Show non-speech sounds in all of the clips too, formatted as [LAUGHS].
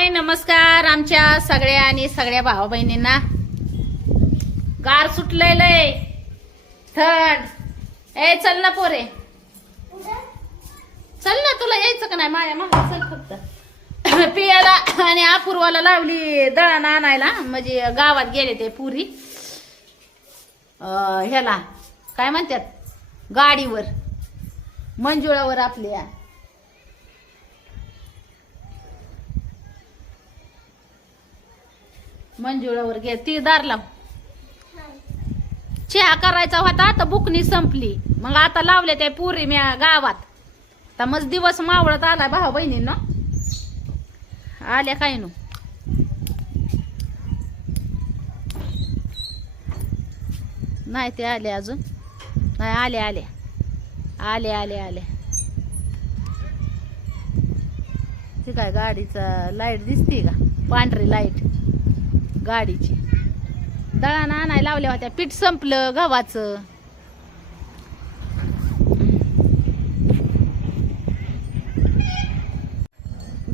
हाय नमस्कार आमच्या सगळ्या आणि सगळ्या भावा बहिणींना गार सुटलेलंय थंड ए चल ना पोरे. चल ना तुला यायचं का नाही? माझ्या मागे चल फक्त. पियाला आणि अपूर्वाला लावली दळण आणायला. म्हणजे गावात गेले ते पुरी. ह्याला. काय म्हणतात? गाडीवर. मंजुळावर आपल्या. मंजुळावर गे ती दार लाव. चहा करायचा होता तर बुकनी संपली. मग आता लावले त्या पुरी म्या गावात. तर मग दिवस मावळत आला भाऊ बहिणींनो. आल्या काय नो? नाही ते आले अजून. नाही आले आले. आले आले आले. ती काय गाडीचा लाइट दिसते का? पांढरी लाइट गाडीची. दळण आणायला लावल्या होत्या. पीठ संपलं गव्हाचं.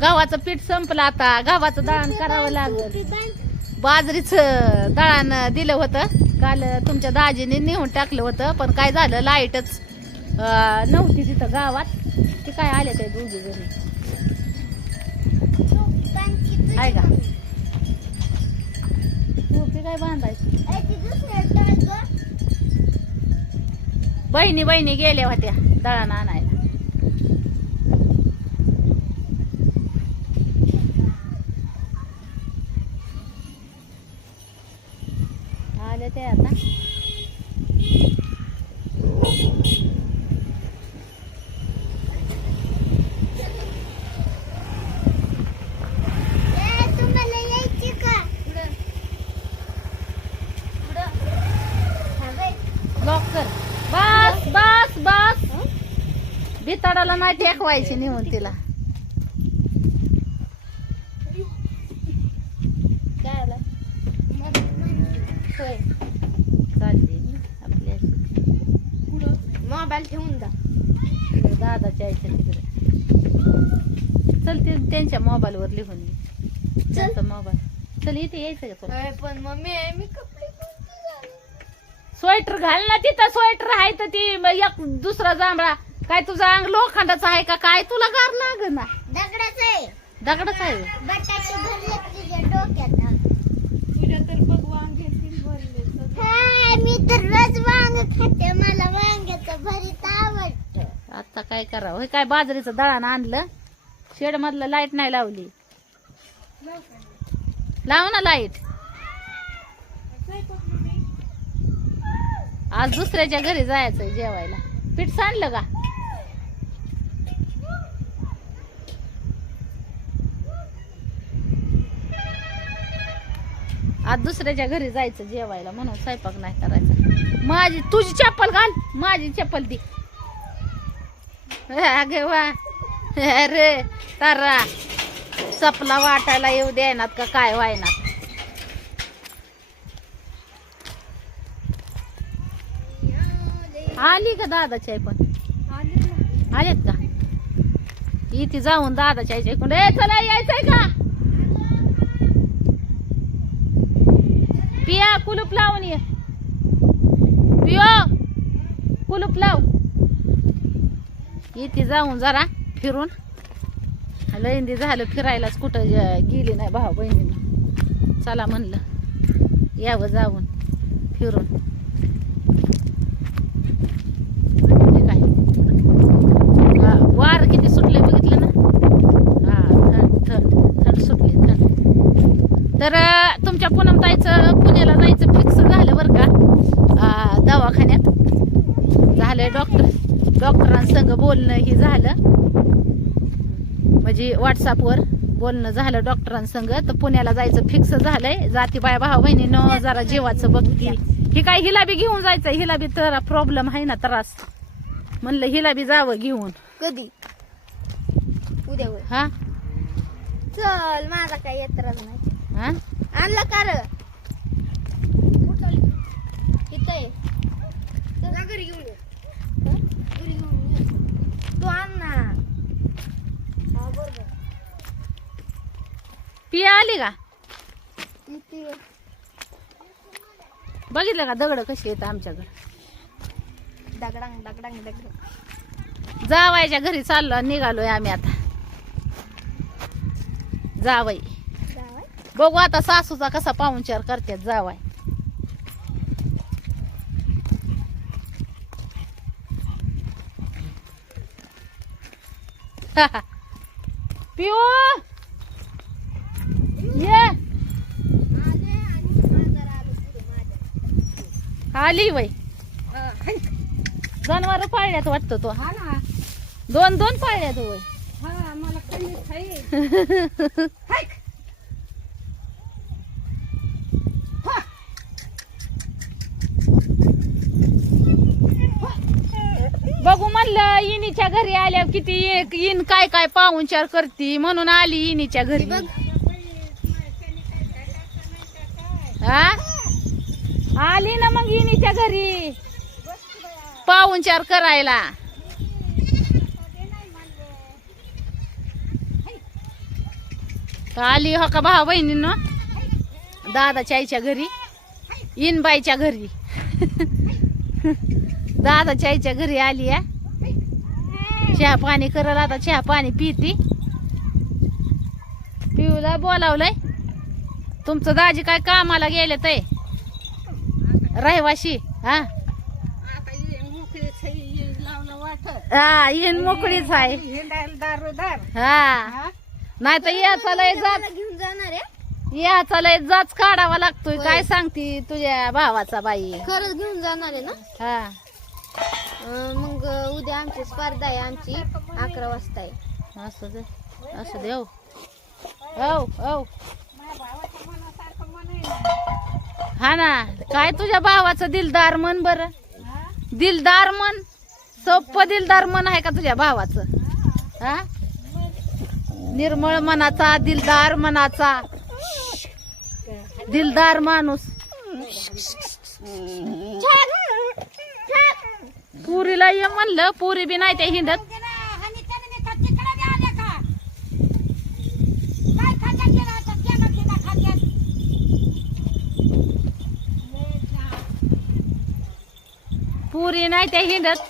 गव्हाचं पीठ संपलं आता. गव्हाचं दळण करावं लागल. बाजरीचं दळण दिलं होतं. काल तुमच्या दाजीने नेऊन टाकलं होतं पण काय झालं? लाईटच नव्हती तिथं गावात. ते काय आले ते दोघी जणी. आहे का? काय बांधायची? बहिणी बहिणी गेल्या होत्या. दळण आणायला आले ते आता लॉक कर बस बस बस बिताडाला नाही टेकवायची नेऊन तिला. मोबाईल ठेवून जा. दादाच्या आईच्या तिकडे. चल ते त्यांच्या मोबाईलवर लिहून घे. त्यांचा मोबाईल. चल इथे यायचं का पण मम्मी मी कपडे? स्वेटर घाल ना तिथं स्वेटर आहे तर ती एक दुसरा जांभळा. काय तुझा अंग लोखंडाचा आहे का? काय तुला गार लाग ना? दगडाचं आहे. दगडच आहे. बटाटे भरले तुझ्या डोक्यात. तुझ्या तर बघ वांगे भरले मी तर रोज वांग खाते. मला वांग्याचं भरीत आवडतं. आता काय करावं? हे काय बाजरीचं दळण आणलं? शेड मधलं लाइट नाही लावली. लाव ना लाइट. आज दुसऱ्याच्या घरी जायचंय जेवायला. पीठ सांडलं का? आज दुसऱ्याच्या घरी जायचं जेवायला म्हणून स्वयंपाक नाही करायचा. माझी तुझी चप्पल घाल. माझी चप्पल दी. अगे वा. अरे तारा. चपला वाटायला येऊ देणार का काय व्हायनात आली का दादाची आई पण? आलेत का? इथे जाऊन दादाच्या आईच्या ऐकून. ए चला यायचंय का पिया कुलूप लावून ये. पियो कुलूप लाव. इथे जाऊन जरा फिरून. लयंदी झालं फिरायलाच कुठं गेली नाही भाऊ बहिणीनं. चला म्हणलं यावं जाऊन फिरून. वार किती सुटले बघितलं ना? हा थंड थंड थंड सुटली थंड. तर अं, तुमच्या पूनम जायचं पुण्याला जायचं फिक्स झालं बरं का. दवाखान्यात. झालंय डॉक्टर डॉक्टरांसंग बोलणं ही झालं. म्हणजे व्हॉट्सअपवर बोलणं झालं डॉक्टरांसंग तर पुण्याला जायचं फिक्स झालंय. जाती बाय भाऊ बहिणीनं जरा जीवाचं बघती. ही काय हिला बी घेऊन जायचं हिला बी तर प्रॉब्लेम आहे ना त्रास. म्हणलं हिला बी जावं घेऊन. कधी? उद्या. हा? चल माझा काही येतच नाही. हा? आणलं का र? इथं आहे घरी घेऊन ये? घरी घेऊन ये. तू आण ना. हा बरोबर पिया आली का? बघितलं का दगड कशी येतं आमच्याकडे? दगडांग दगडांग दगड जावायच्या घरी चाललो निघालोय आम्ही आता. जावाई. बघू आता सासूचा कसा पाहुणचार करतात जावाय. [LAUGHS] पिओ ये! आली वय जनावर पाळल्यात वाटतं तो. हा ना. दोन दोन पाळल्यात वय हा मला [LAUGHS] कमी खाई बघू म्हणलं इनीच्या घरी आल्या किती एक इन काय काय पाहुणचार करती म्हणून आली इनीच्या घरी. हा? आली ना मग इनीच्या घरी. पाहुणचार करायला. आली हो का भाऊ बहिणीनं? दादाच्या आईच्या घरी. इनबाईच्या घरी. [LAUGHS] दादाच्या आईच्या घरी आली या चहा पाणी करल आता चहा पाणी पिती. पिऊला बोलावलंय. तुमचं दाजी काय कामाला गेले ते? रहिवाशी हा? हा येन मोकळीच आहे. दारोदार. हा. नाही तर याचा लय जात. घेऊन जाणार आहे? याचा लय जाच काढावा लागतोय. काय सांगती तुझ्या भावाचा बाई? खरंच घेऊन जाणार आहे ना? हा. अं, मग उद्या आमची स्पर्धा आहे आमची अकरा वाजता आहे. असं दे असं दे हो. हो हो. हा ना काय तुझ्या भावाचं दिलदार मन बर? दिलदार मन सोप्प दिलदार मन आहे का तुझ्या भावाचं? हा? निर्मळ मनाचा दिलदार मनाचा. दिलदार माणूस. पुरीला ये म्हणलं पुरी बी नाही त्या हिंडत. पुरी नाही त्या हिंडत.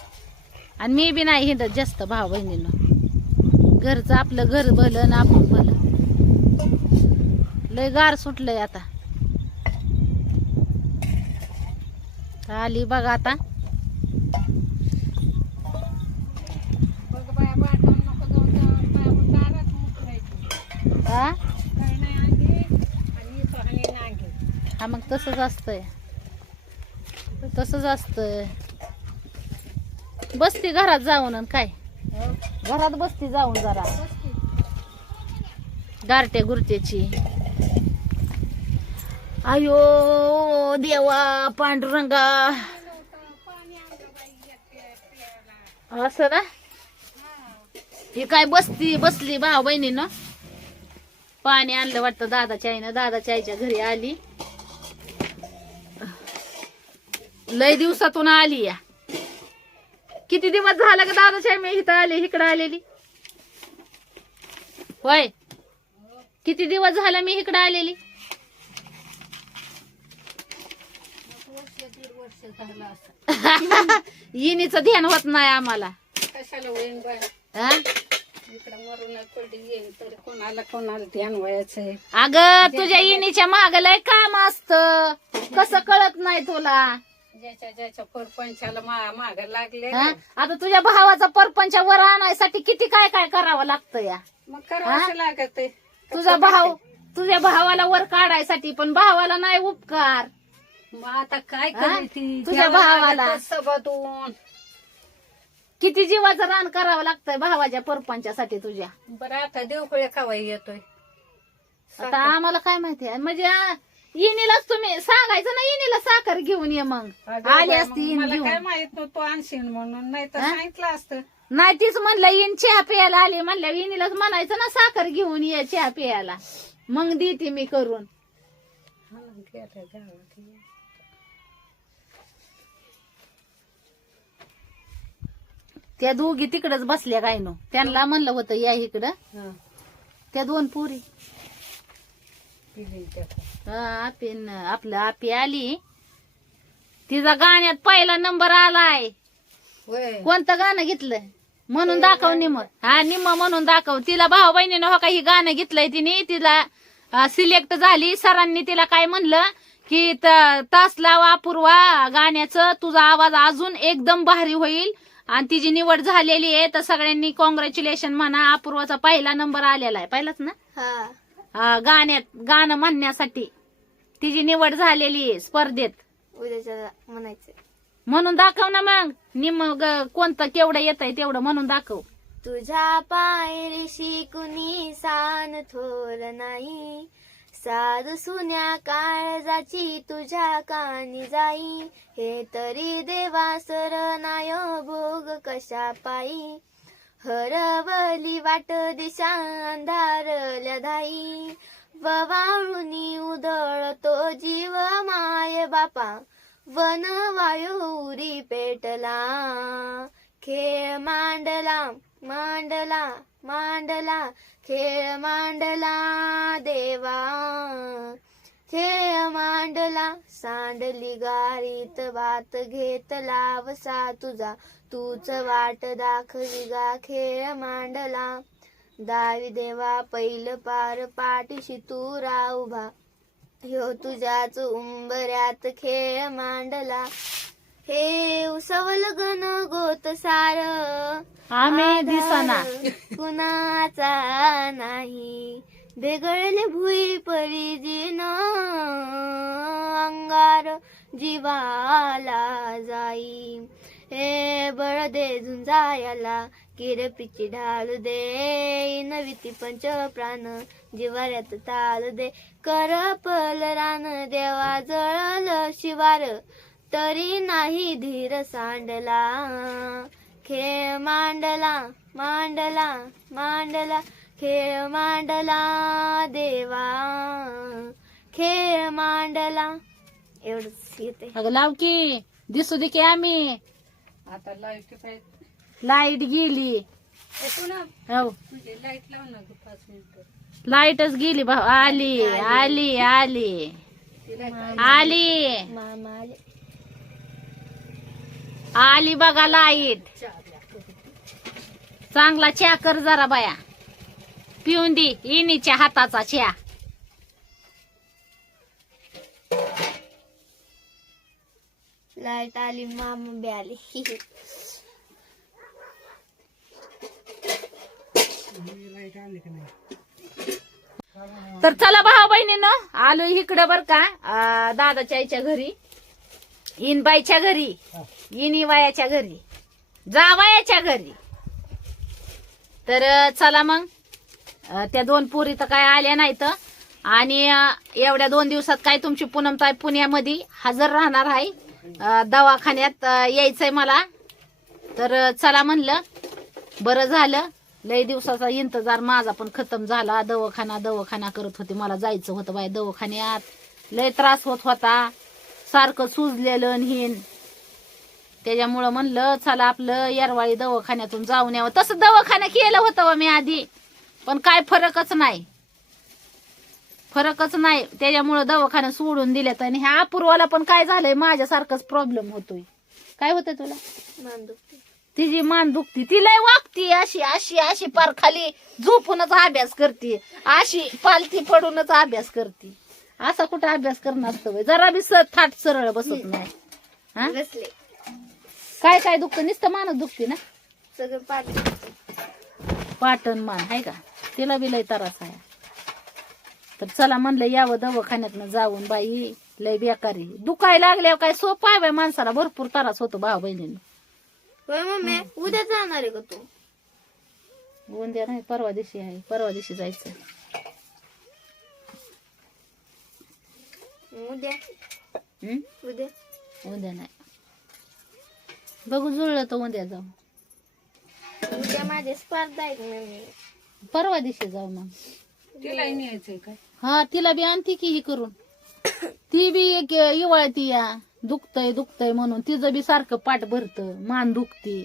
आणि मी बी नाही हिंडत जास्त भाऊ बहिणीनं. घरचं आपलं घर भलं ना आपण भलं. लय गार सुटलंय आता. आली बघा आता बघ बाया बाटून नको जाऊन जाऊन बाया दारात मुकरायची हा काय नाही अंगी आणि इथं हाणी नांगी हा मग तसंच असतंय. तसंच असतंय. बसती घरात जाऊन आणि काय? घरात बसती जाऊन जरा. गारटे गुरटेची आयो देवा पांडुरंगा. असं ना? ही काय बसती बसली भाऊ बहिणीनं पाणी आणलं वाटतं दादाच्या आईनं. दादाच्या आईच्या घरी आली. लय दिवसातून आली या. किती दिवस झाला का आई मी इथं आले इकडं आलेली? होय. किती दिवस झाला मी इकडं आलेली? [LAUGHS] इनीचं ध्यान होत नाही आम्हाला. कशाला होईन बाया हा? इकडं मरून पडली येईन तरी कोणाला कोणाला ध्यान व्हायचंय अगं तुझ्या इनीच्या माग लय काम असत. कसं कळत नाही तुला? ज्याच्या ज्याच्या परपंचाला माग लागले हा? आता तुझ्या भावाचा परपंच वर आणायसाठी किती काय काय करावं लागतं या? मग करावं लागत आहे. तुझा भाव तुझ्या भावाला वर काढायसाठी पण भावाला नाही उपकार. मग आता काय हा? करायची तुझ्या भावाला. सबतून किती जीवाचं रान करावं लागतंय भावाच्या परपंचासाठी तुझ्या? बरं आता देवकळे कावाई येतोय. आता आम्हाला काय माहिती आहे? म्हणजे इनीलाच तुम्ही सांगायचं ना इनीला साखर घेऊन ये मग. अगं आली बाई, असती मग इन मला काय घेऊन माहीत नव्हतं आणशीन म्हणून नाही तर? सांगितलं असतं. नाही तीच म्हणलं इन चहा प्यायला आली. म्हणल्या इनीलाच म्हणायचं ना साखर घेऊन ये चहा प्यायला. मग देते मी करून. हा, गावात. त्या दोघी तिकडच बसल्या काय नो. त्यांना म्हणलं होतं या इकडं. हा. त्या दोन पुरी. आपीन आपलं आपी आली. तिचा गाण्यात पहिला नंबर आलाय. कोणतं गाणं घेतलं? म्हणून दाखव निम हा निम्म म्हणून दाखव. तिला भाऊ बहिणीनं हो का ही गाणं घेतलंय तिने? तिला सिलेक्ट झाली. सरांनी तिला काय म्हणलं? की तास लावा अपूर्वा गाण्याचं तुझा आवाज अजून एकदम भारी होईल. आणि तिची निवड झालेली आहे तर सगळ्यांनी कॉंग्रॅच्युलेशन म्हणा अपूर्वाचा पहिला नंबर आलेला आहे. पहिलाच ना? हा. गाण्यात गाणं म्हणण्यासाठी तिची निवड झालेली आहे स्पर्धेत. उद्याच्या म्हणायचं म्हणून दाखव ना मग. निम ग- कोणतं केवढं येत आहे तेवढं म्हणून दाखव. तुझ्या पायरीशी कुणी सान थोर नाही. साधू सुन्या काळजाची तुझ्या कानी जाई. हे तरी देवा नाय भोग कशा पायी हरवली वाट दिशा अंधारल्या धाई. ववाळुनी उधळतो जीव माय बापा. वन वायुरी पेटला. खेळ मांडला मांडला मांडला. खेळ मांडला देवा. खेळ मांडला सांडली गारीत वात घेतला वसा तुझा. तूच वाट दाखवी गा खेळ मांडला. दावी देवा पैल पार पाठीशी तू उभा. ह्यो तुझ्याच उंबऱ्यात खेळ मांडला. हे उसवल गण गोत सार. आम्ही दिसना. कुणाचा नाही. बेगळले भुई परिजीन अंगार जीवाला जाई. हे बळ दे झुंजायाला किरपीची ढाल दे नवीती पंच प्राण जिवाऱ्यात ताल दे. करपल रान देवा जळल शिवार तरी नाही धीर सांडला. खेळ मांडला मांडला मांडला खेळ मांडला देवा. खेळ मांडला. एवढंच येते अगं लाव की. दिसू दे की आम्ही. आता लाइट लाइट गेली. हो. तुझे लाइट लाव ना ग पाच मिनिटं. लाईटच गेली भाऊ. आली आली आली. आली. मामा आले. आली बघा लाइट. चांगला चहा कर जरा बाया. पिऊन दे. इनीच्या हाताचा चहा लाइट आली मामा बी आली. तर चला भाऊ बहिणीनं आलो इकडं बर का दादाच्या आईच्या घरी. इनबाईच्या घरी. इनिवायाच्या घरी. जावायाच्या घरी. तर चला मग. त्या दोन पोरी तर काय आल्या नाहीत. आणि एवढ्या दोन दिवसात काय तुमची पूनमताई पुण्यामध्ये हजर राहणार आहे. दवाखान्यात यायचंय मला. तर चला म्हणलं. बरं झालं. लय दिवसाचा इंतजार माझा पण खतम झाला. दवाखाना दवाखाना करत होते. मला जायचं होतं बाय दवाखान्यात. लय त्रास होत होता. सारखं सुजलेलं हिन त्याच्यामुळं म्हणलं चला आपलं येरवाळी दवाखान्यातून जाऊन यावं. तसं दवाखाना केलं होतं बा मी आधी. पण काय फरकच नाही. फरकच नाही. त्याच्यामुळं दवाखाना सोडून दिल्यात आणि ह्या अपूर्वाला पण काय झालंय? माझ्यासारखंच प्रॉब्लेम होतोय. काय होतंय तुला? मान दुखते तिची मान दुखती. ती लय वागती. अशी अशी अशी पार खाली झोपूनच अभ्यास करते. अशी पालथी पडूनच अभ्यास करते. असा कुठं अभ्यास करणं असतं? जरा बी स- थाट सरळ बसत नाही. हा? बसले. काय काय दुखतं? नुसतं मानच दुखते ना? सगळं पाठ. पाटण मान आहे का? तिला बी लय त्रास आहे. तर चला म्हणलं यावं दवाखान्यात जाऊन बाई लय बेकारी. दुखायला लागल्यावर काय सोपं आहे बाई माणसाला. भरपूर त्रास होतो भाऊ बहिणीने. होय मम्मी उद्या जाणार आहे का तू? उद्या नाही परवा दिवशी आहे. परवा दिवशी जायचं उद्या? हं? उद्या? उद्या नाही. बघू जुळलं तर उद्या जाऊ. उद्या माझी स्पर्धा आहे मम्मी. परवा दिवशी जाऊ मग. तिलाही न्यायचंय काय? हा तिला बी आणते की ही करून. ती बी एक इवाळती या दुखतय दुखतय म्हणून. तिचं बी सारखं पाठ भरतं मान दुखते.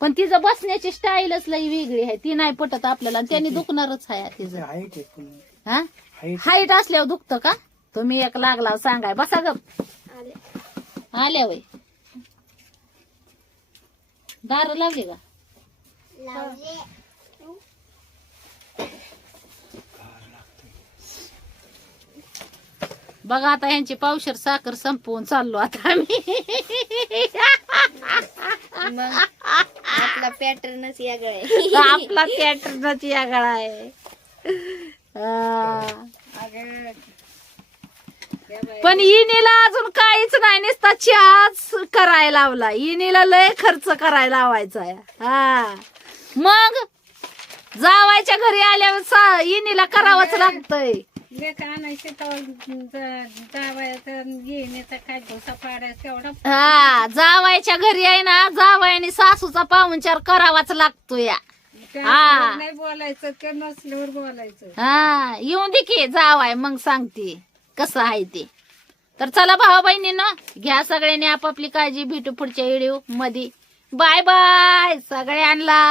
पण तिचं बसण्याची स्टाईलच लई वेगळी आहे. ती नाही पटत आपल्याला आणि त्यांनी दुखणारच आहे तिचं. हा? हाईट असल्यावर दुखतं का? तुम्ही एक लागला सांगाय. बसा ग आले आल्या वय. दार लावली का लावले बघा आता यांची पावशर साखर संपवून चाललो आता आम्ही. मग आपला पॅटर्नच वेगळा आहे. आपला पॅटर्नच या गळा आहे. हा. अगं पण इनीला अजून काहीच नाही नुसता चहाच करायला लावला. इनीला लय खर्च करायला लावायचा आहे. हा. मग जावायच्या घरी आल्यावर सा- इनीला करावंच लागतंय. लेख आणायचे तर जावायचं येण्याचा काय डोसा पाडायचा एवढा हा जावायच्या घरी आहे ना जावायने सासूचा पाहुणचार करावाच लागतो या त्याच्यावर नाही बोलायचं ते नसल्यावर बोलायचं. हा येऊन दे की जावाय मग सांगते कसं आहे ते. तर चला भावा बहिणीनं घ्या सगळ्यांनी आपापली काळजी भेटू पुढच्या व्हिडिओमध्ये. बाय बाय सगळ्यांना.